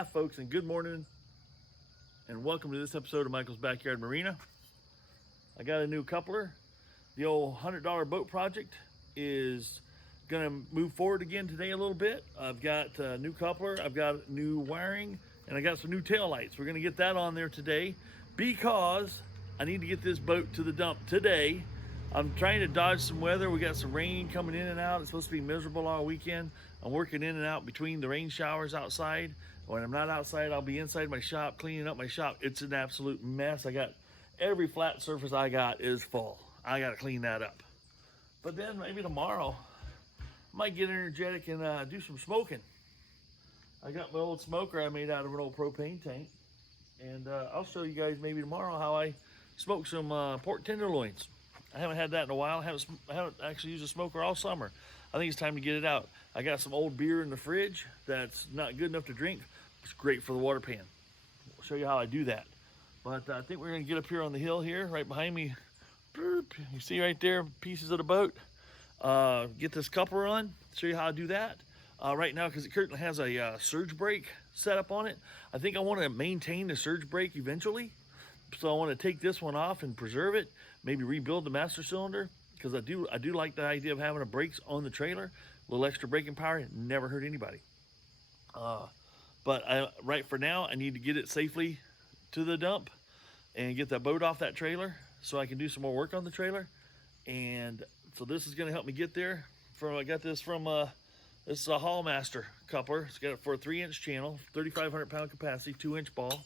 Hi folks, and good morning, and welcome to this episode of Michael's Backyard Marina. I got a new coupler. The old $100 boat project is gonna move forward again today a little bit. I've got a new coupler, I've got new wiring, and I got some new tail lights. We're gonna get that on there today because I need to get this boat to the dump today. I'm trying to dodge some weather. We got some rain coming in and out. It's supposed to be miserable all weekend. I'm working in and out between the rain showers outside. When I'm not outside, I'll be inside my shop, cleaning up my shop. It's an absolute mess. I got every flat surface I got is full. I gotta clean that up. But then maybe tomorrow, I might get energetic and do some smoking. I got my old smoker I made out of an old propane tank. And I'll show you guys maybe tomorrow how I smoke some pork tenderloins. I haven't had that in a while. I haven't actually used a smoker all summer. I think it's time to get it out. I got some old beer in the fridge that's not good enough to drink. It's great for the water pan. I'll show you how I do that. But I think we're gonna get up here on the hill here, right behind me. You see right there, pieces of the boat. Get this coupler on, show you how to do that. Right now, because it currently has a surge brake set up on it, I think I want to maintain the surge brake eventually. So I want to take this one off and preserve it, maybe rebuild the master cylinder, because I do like the idea of having a brakes on the trailer. A little extra braking power never hurt anybody. But right for now, I need to get it safely to the dump and get that boat off that trailer so I can do some more work on the trailer. And so this is going to help me get there. I got this from this is a Hallmaster coupler. It's got it for a 3-inch channel, 3,500 pound capacity, 2-inch ball.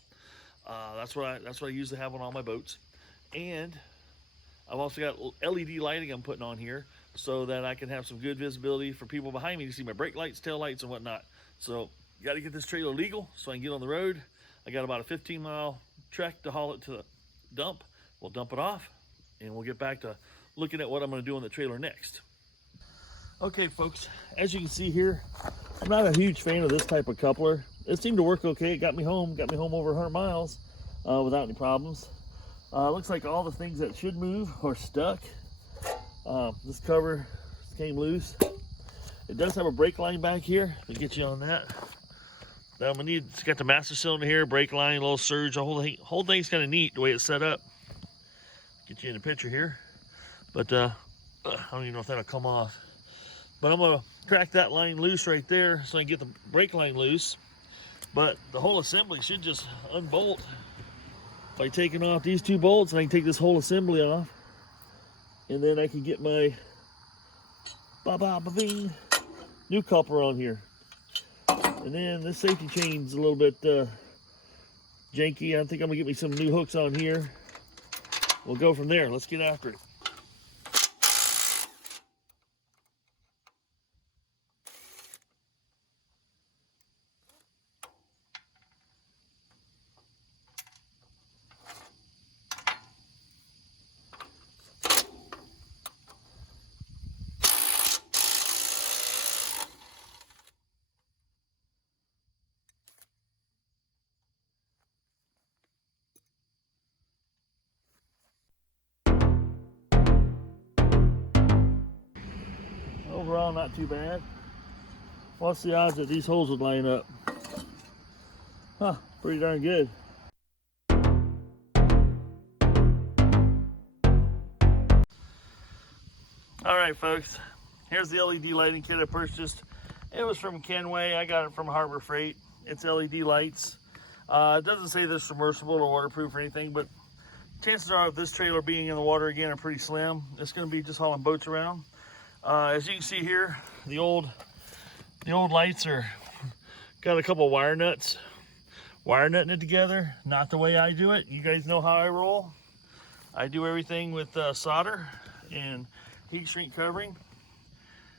That's what I usually have on all my boats. And I've also got LED lighting I'm putting on here so that I can have some good visibility for people behind me to see my brake lights, tail lights, and whatnot. So got to get this trailer legal so I can get on the road. I got about a 15-mile trek to haul it to the dump. We'll dump it off and we'll get back to looking at what I'm going to do on the trailer next. Okay folks, as you can see here, I'm not a huge fan of this type of coupler. It seemed to work okay. It got me home over 100 miles without any problems. Looks like all the things that should move are stuck. This cover came loose. It does have a brake line back here. Let me get you on that. Now I'm gonna need, it's got the master cylinder here, brake line, a little surge. The whole thing's kind of neat the way it's set up. Get you in the picture here. But I don't even know if that'll come off. But I'm gonna crack that line loose right there so I can get the brake line loose. But the whole assembly should just unbolt by taking off these 2 bolts, and I can take this whole assembly off. And then I can get my new coupler on here. And then this safety chain's a little bit janky. I think I'm gonna get me some new hooks on here. We'll go from there. Let's get after it. Overall, not too bad. What's the odds that these holes would line up? Huh, pretty darn good. All right, folks, here's the LED lighting kit I purchased. It was from Kenway. I got it from Harbor Freight. It's LED lights. It doesn't say they're submersible or waterproof or anything, but chances are of this trailer being in the water again are pretty slim. It's going to be just hauling boats around. As you can see here, the old lights are got a couple wire nutting it together. Not the way I do it. You guys know how I roll. I do everything with solder and heat shrink covering.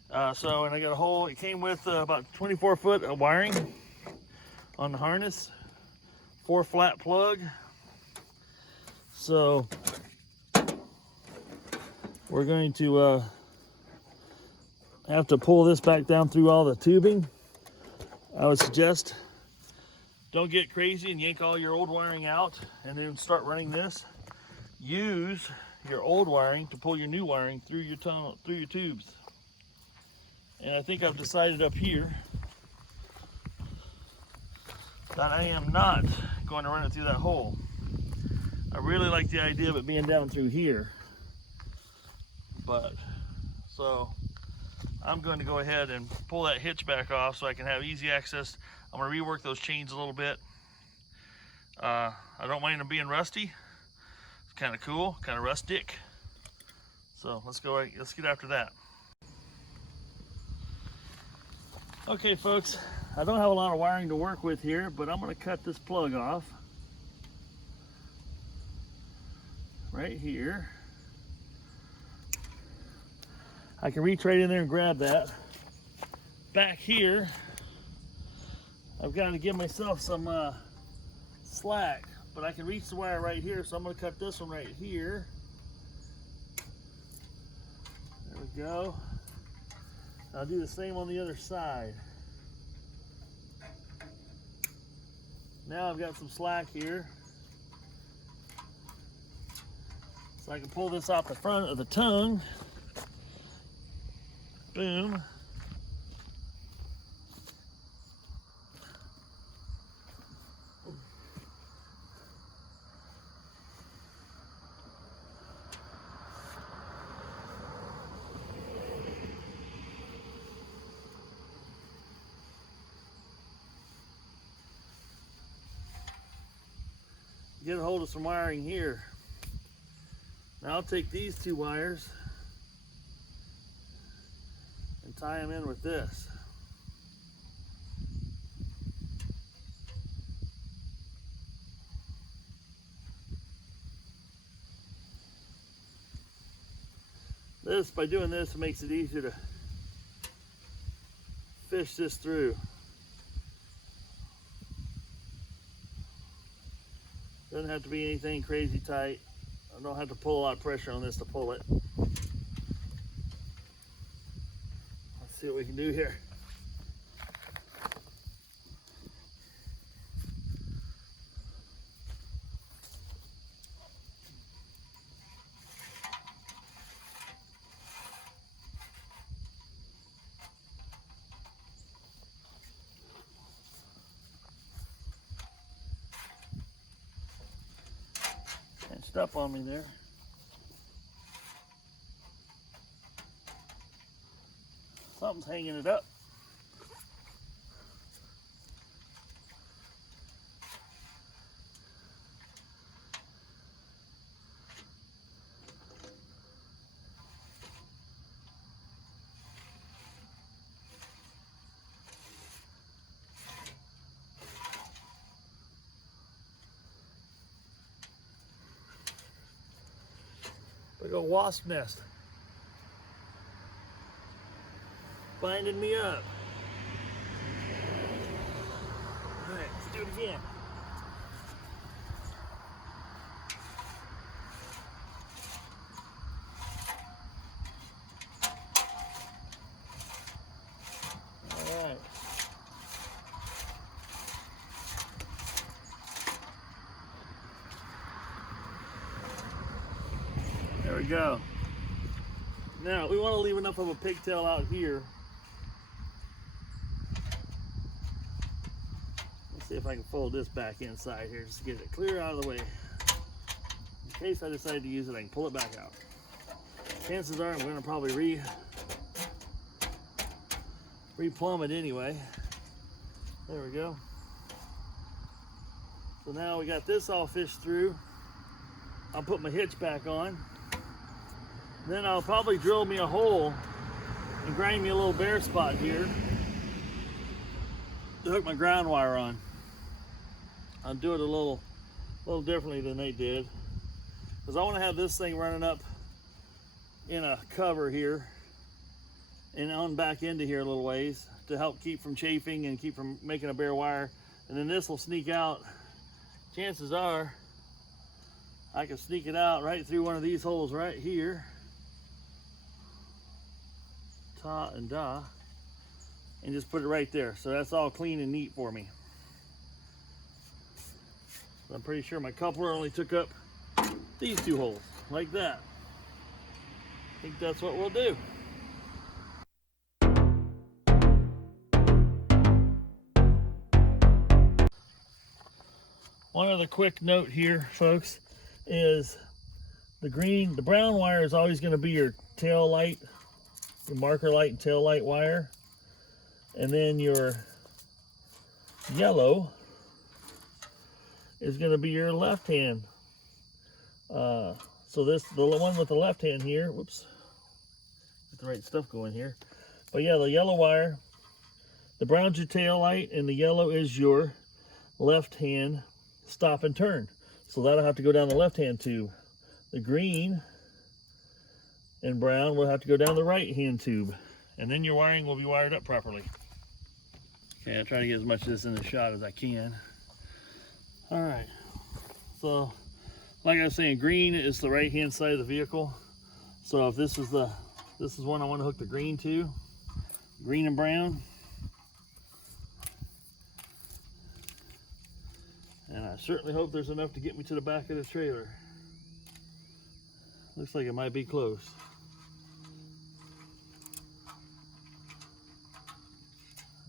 And I got a whole. It came with about 24 foot of wiring on the harness, 4 flat plug. So we're going to have to pull this back down through all the tubing. I would suggest don't get crazy and yank all your old wiring out and then start running this. Use your old wiring to pull your new wiring through your tunnel, through your tubes. And I think I've decided up here that I am not going to run it through that hole. I really like the idea of it being down through here, but so I'm going to go ahead and pull that hitch back off so I can have easy access. I'm going to rework those chains a little bit. I don't mind them being rusty. It's kind of cool, kind of rustic. So let's get after that. Okay folks, I don't have a lot of wiring to work with here, but I'm going to cut this plug off right here. I can reach right in there and grab that. Back here, I've got to give myself some slack, but I can reach the wire right here, so I'm going to cut this one right here. There we go. I'll do the same on the other side. Now I've got some slack here, so I can pull this off the front of the tongue. Boom. Get a hold of some wiring here. Now I'll take these two wires and tie them in with this. By doing this, it makes it easier to fish this through. Doesn't have to be anything crazy tight. I don't have to pull a lot of pressure on this to pull it. Let's see what we can do here. Up on me there. Something's hanging it up. Like a wasp nest binding me up. All right, let's do it again. All right. There we go. Now we want to leave enough of a pigtail out here. Let's see if I can fold this back inside here just to get it clear out of the way. In case I decide to use it, I can pull it back out. Chances are I'm going to probably re-plumb it anyway. There we go. So now we got this all fished through. I'll put my hitch back on. Then I'll probably drill me a hole and grind me a little bare spot here to hook my ground wire on. I'll do it a little differently than they did, because I want to have this thing running up in a cover here and on back into here a little ways to help keep from chafing and keep from making a bare wire. And then this will sneak out. Chances are I can sneak it out right through one of these holes right here. Ta and da, and just put it right there. So that's all clean and neat for me. I'm pretty sure my coupler only took up these two holes, like that. I think that's what we'll do. One other quick note here, folks, is the brown wire is always going to be your tail light, your marker light and tail light wire. And then your yellow is going to be your left hand. So the one with the left hand here, whoops, get the right stuff going here. But yeah, the yellow wire, the brown's your tail light and the yellow is your left hand stop and turn. So that'll have to go down the left hand tube. The green and brown will have to go down the right hand tube. And then your wiring will be wired up properly. Okay, I'll try to get as much of this in the shot as I can. All right, so like I was saying, green is the right hand side of the vehicle. So if this is one I want to hook the green to, green and brown. And I certainly hope there's enough to get me to the back of the trailer. Looks like it might be close.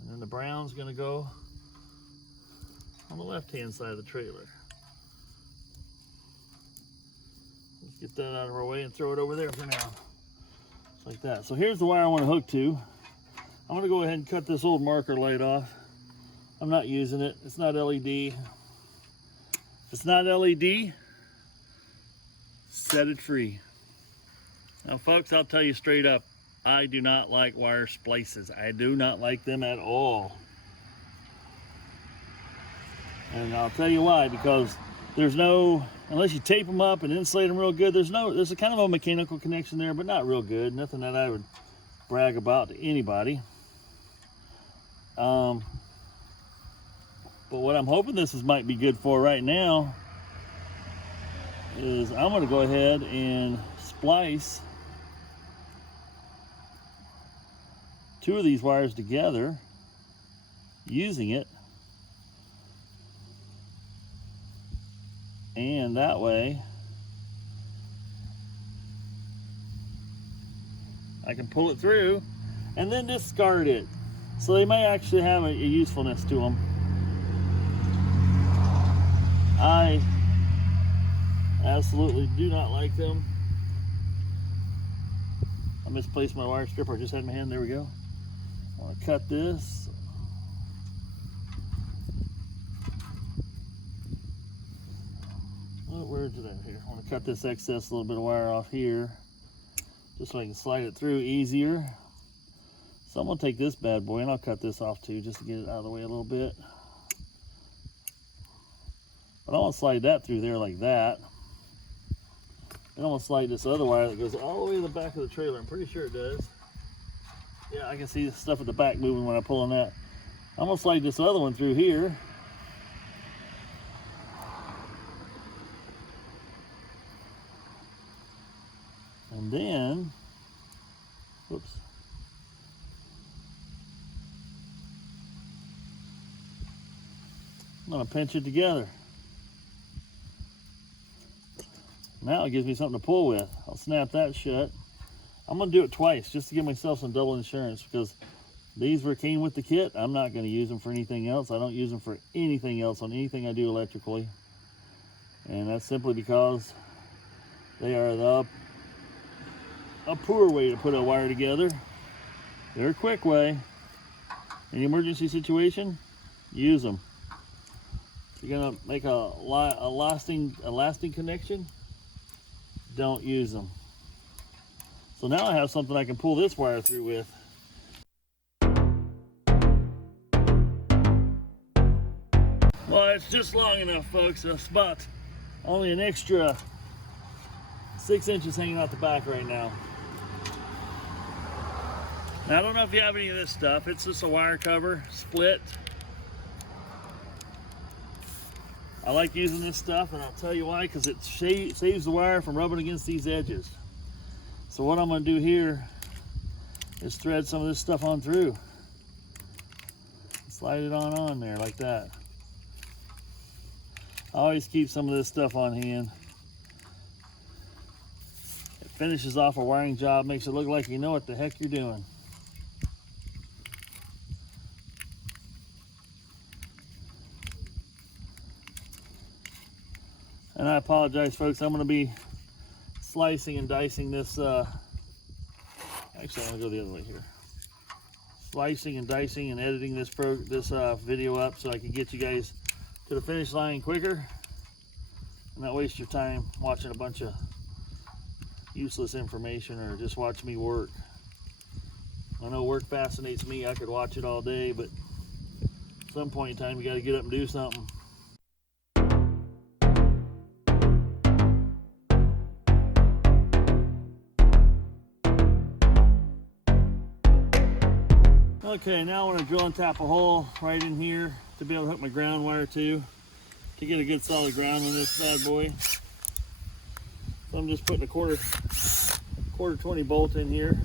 And then the brown's gonna go on the left-hand side of the trailer. Let's get that out of our way and throw it over there for now. Just like that. So here's the wire I want to hook to. I'm gonna go ahead and cut this old marker light off. I'm not using it. It's not LED. If it's not LED, set it free. Now folks, I'll tell you straight up, I do not like wire splices. I do not like them at all. And I'll tell you why, because there's no, unless you tape them up and insulate them real good, there's a kind of a mechanical connection there, but not real good. Nothing that I would brag about to anybody. But what I'm hoping might be good for right now is I'm going to go ahead and splice two of these wires together using it, and that way I can pull it through and then discard it. So they may actually have a usefulness to them. I absolutely do not like them. I misplaced my wire stripper. I just had in my hand. There we go. I want to cut this. Oh, where is it at here? I want to cut this excess little bit of wire off here just so I can slide it through easier. So I'm going to take this bad boy and I'll cut this off too just to get it out of the way a little bit. But I want to slide that through there like that. And I'm going to slide this other wire that goes all the way to the back of the trailer. I'm pretty sure it does. Yeah, I can see the stuff at the back moving when I pull on that. I'm going to slide this other one through here. And then, whoops. I'm going to pinch it together. Now it gives me something to pull with. I'll snap that shut. I'm going to do it twice just to give myself some double insurance, because these came with the kit. I'm not going to use them for anything else. I don't use them for anything else on anything I do electrically. And that's simply because they are a poor way to put a wire together. They're a quick way. In an emergency situation, use them. If you're going to make a lasting connection, don't use them. So now I have something I can pull this wire through with. Well, it's just long enough, folks. It's about only an extra 6 inches hanging out the back right now. Now, I don't know if you have any of this stuff. It's just a wire cover, split. I like using this stuff, and I'll tell you why, because it saves the wire from rubbing against these edges. So what I'm going to do here is thread some of this stuff on through. Slide it on there like that. I always keep some of this stuff on hand. It finishes off a wiring job, makes it look like you know what the heck you're doing. And I apologize, folks. I'm going to be slicing and dicing this. Actually, I'm going to go the other way here. Slicing and dicing and editing this video up so I can get you guys to the finish line quicker and not waste your time watching a bunch of useless information or just watch me work. I know work fascinates me. I could watch it all day, but at some point in time you got to get up and do something. Okay, now I want to drill and tap a hole right in here to be able to hook my ground wire to get a good solid ground on this bad boy. So I'm just putting a quarter 20 bolt in here.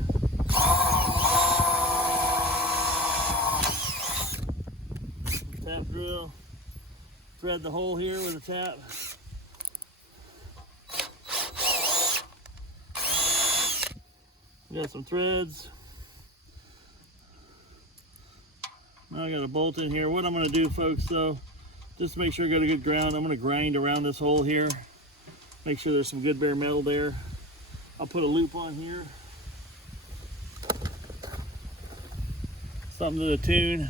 Tap drill, thread the hole here with a tap. Got some threads. Now I got a bolt in here. What I'm going to do, folks, though, just to make sure I got a good ground, I'm going to grind around this hole here. Make sure there's some good bare metal there. I'll put a loop on here. Something to the tune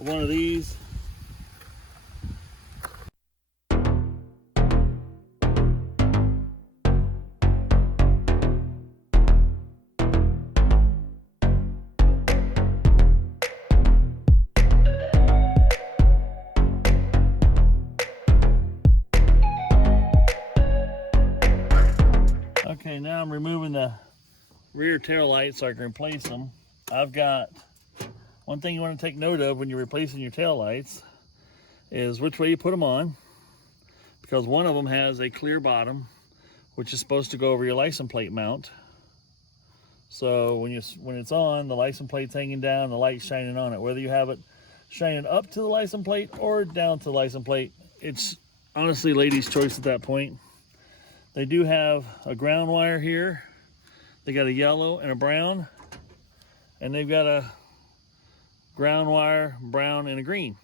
of one of these. Okay, now I'm removing the rear tail lights so I can replace them. I've got one thing you want to take note of when you're replacing your tail lights is which way you put them on, because one of them has a clear bottom, which is supposed to go over your license plate mount. So when it's on, the license plate's hanging down, the light's shining on it. Whether you have it shining up to the license plate or down to the license plate, it's honestly ladies' choice at that point. They do have a ground wire here. They got a yellow and a brown, and they've got a ground wire, brown, and a green.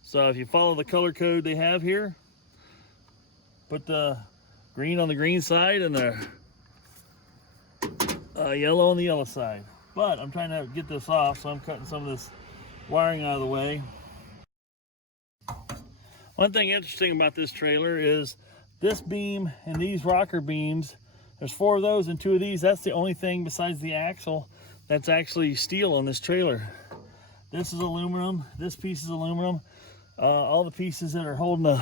So if you follow the color code they have here, put the green on the green side and the yellow on the yellow side. But I'm trying to get this off, so I'm cutting some of this wiring out of the way. One thing interesting about this trailer is this beam and these rocker beams, there's 4 of those and 2 of these. That's the only thing besides the axle that's actually steel on this trailer. This is aluminum, this piece is aluminum. All the pieces that are holding the,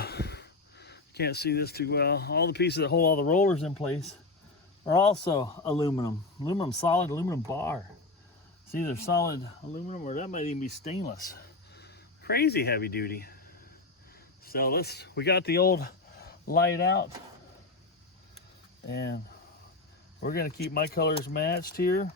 can't see this too well, all the pieces that hold all the rollers in place are also aluminum. Aluminum solid, aluminum bar. It's either solid aluminum or that might even be stainless. Crazy heavy duty. So we got the old light out, and we're going to keep my colors matched here.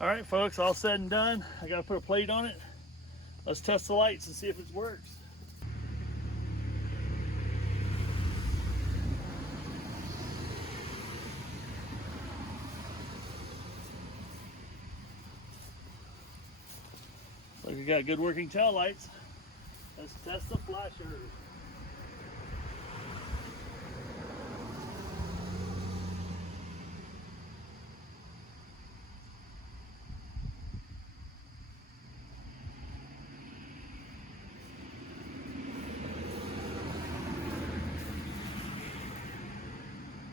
All right, folks, all said and done. I got to put a plate on it. Let's test the lights and see if it works. Looks like we got good working tail lights. Let's test the flashers.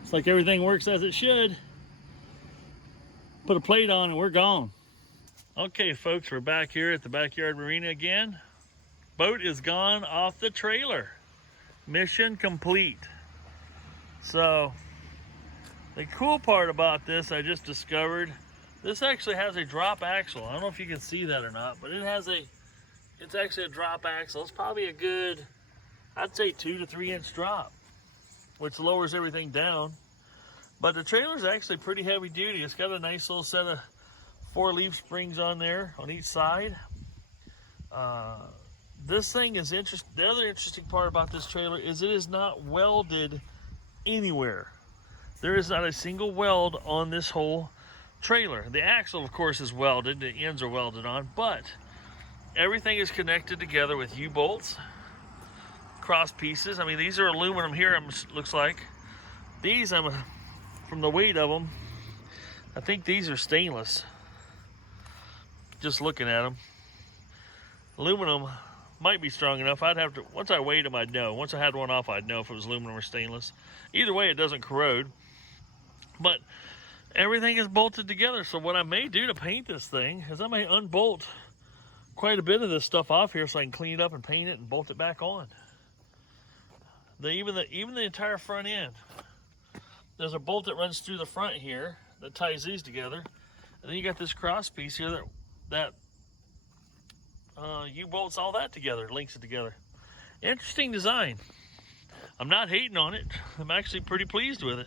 It's like everything works as it should. Put a plate on and we're gone. Okay, folks, we're back here at the Backyard Marina again. Boat is gone off the trailer. Mission complete. So, the cool part about this, I just discovered, this actually has a drop axle. I don't know if you can see that or not, but it's actually a drop axle. It's probably a good, I'd say 2 to 3 inch drop, which lowers everything down. But the trailer's actually pretty heavy duty. It's got a nice little set of 4 leaf springs on there on each side. This thing is interesting. The other interesting part about this trailer is it is not welded anywhere. There is not a single weld on this whole trailer. The axle, of course, is welded. The ends are welded on, but everything is connected together with U-bolts, cross pieces. I mean, these are aluminum here, it looks like. These, from the weight of them, I think these are stainless. Just looking at them. Aluminum might be strong enough. I'd have to, once I weighed them, I'd know. Once I had one off, I'd know if it was aluminum or stainless. Either way, it doesn't corrode. But everything is bolted together. So what I may do to paint this thing is I may unbolt quite a bit of this stuff off here so I can clean it up and paint it and bolt it back on. Even the entire front end. There's a bolt that runs through the front here that ties these together. And then you got this cross piece here that U-bolts all that together, links it together. Interesting design. I'm not hating on it. I'm actually pretty pleased with it.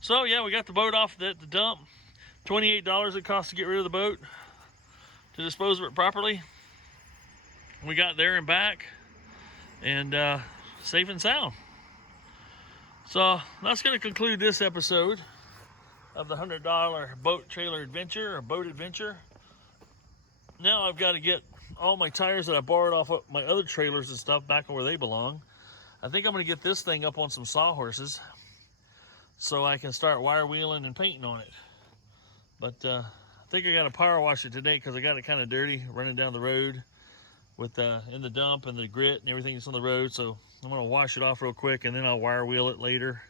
So yeah, we got the boat off at the dump. $28 it costs to get rid of the boat, to dispose of it properly. We got there and back, and safe and sound. So that's going to conclude this episode of the $100 boat trailer adventure, or boat adventure. Now I've got to get all my tires that I borrowed off of my other trailers and stuff back where they belong. I think I'm going to get this thing up on some sawhorses so I can start wire wheeling and painting on it. But I think I got to power wash it today because I got it kind of dirty running down the road with in the dump and the grit and everything that's on the road. So I'm going to wash it off real quick and then I'll wire wheel it later.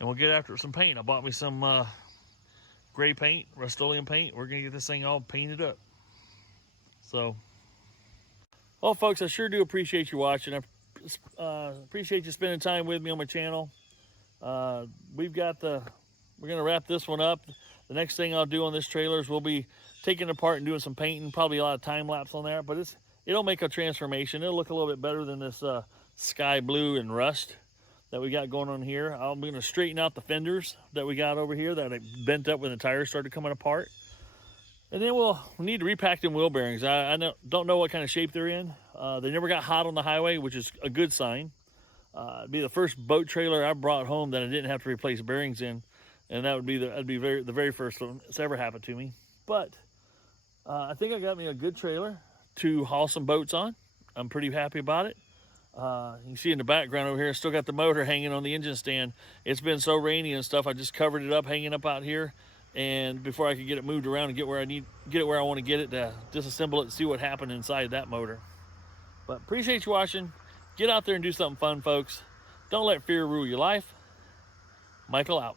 And we'll get after some paint. I bought me some gray paint, Rust-Oleum paint. We're going to get this thing all painted up. So, well, folks, I sure do appreciate you watching. I appreciate you spending time with me on my channel. We're going to wrap this one up. The next thing I'll do on this trailer is we'll be taking it apart and doing some painting, probably a lot of time lapse on there, but it'll make a transformation. It'll look a little bit better than this sky blue and rust that we got going on here. I'm going to straighten out the fenders that we got over here that I bent up when the tires started coming apart. And then we'll need to repack them wheel bearings. I don't know what kind of shape they're in. They never got hot on the highway, which is a good sign. It'd be the first boat trailer I brought home that I didn't have to replace bearings in, and that'd be the very first one that's ever happened to me. But I think I got me a good trailer to haul some boats on. I'm pretty happy about it. You can see in the background over here, I still got the motor hanging on the engine stand. It's been so rainy and stuff, I just covered it up, hanging up out here. And before I could get it moved around and get it where I want to get it, to disassemble it and see what happened inside that motor. But appreciate you watching. Get out there and do something fun, folks. Don't let fear rule your life. Michael out.